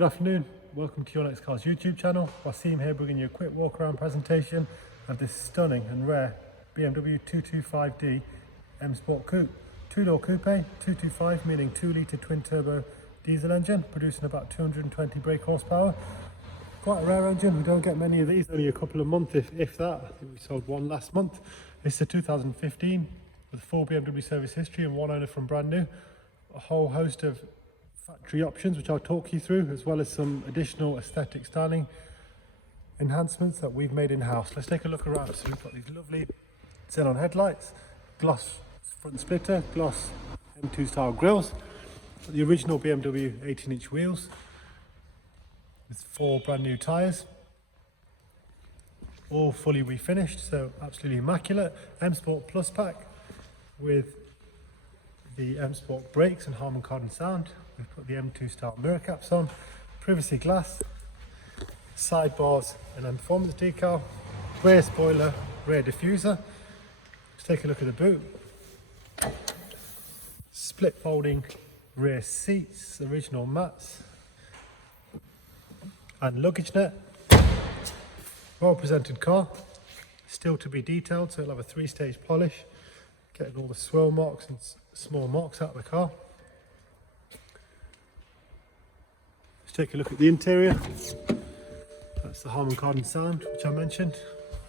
Good afternoon, welcome to Your Next Car's YouTube channel. Wasim here bringing you a quick walk around presentation of this stunning and rare BMW 225D M Sport Coupe. Two-door coupe, 225 meaning 2-litre twin-turbo diesel engine producing about 220 brake horsepower. Quite a rare engine, we don't get many of these, only a couple of months if that. I think we sold one last month. It's a 2015 with full BMW service history and one owner from brand new. A whole host of factory options which I'll talk you through, as well as some additional aesthetic styling enhancements that we've made in-house. Let's take a look around. So we've got these lovely xenon headlights, gloss front splitter, gloss M2 style grills, the original BMW 18-inch wheels with 4 brand new tyres, all fully refinished, so absolutely immaculate. M Sport Plus pack with the M Sport brakes and Harman Kardon sound. We've put the M2 style mirror caps on, privacy glass, sidebars and then performance decal, rear spoiler, rear diffuser. Let's take a look at the boot. Split folding rear seats, original mats and luggage net. Well presented car, still to be detailed, so it'll have a 3-stage polish, getting all the swirl marks and small marks out of the car. Let's take a look at the interior. That's the Harman Kardon sound which I mentioned.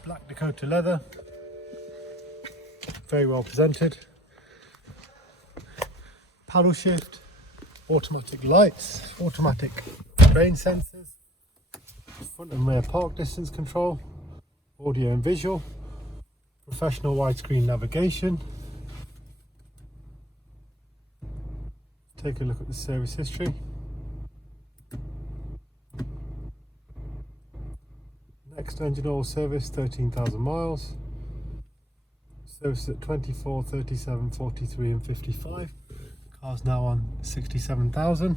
Black Dakota leather, very well presented. Paddle shift, automatic lights, automatic rain sensors, front and rear park distance control, audio and visual, professional widescreen navigation. Take a look at the service history. Next engine oil service 13,000 miles. Service at 24, 37, 43 and 55. Car's now on 67,000.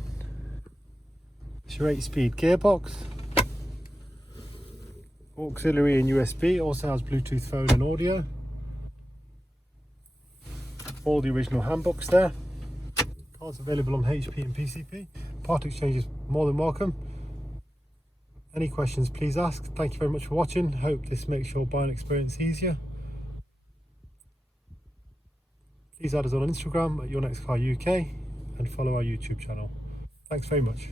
It's your 8-speed gearbox. Auxiliary and USB, also has Bluetooth phone and audio. All the original handbooks there. Car's available on HP and PCP. Part exchange is more than welcome. Any questions, please ask. Thank you very much for watching. Hope this makes your buying experience easier. Please add us on Instagram at Your Next Car UK and follow our YouTube channel. Thanks very much.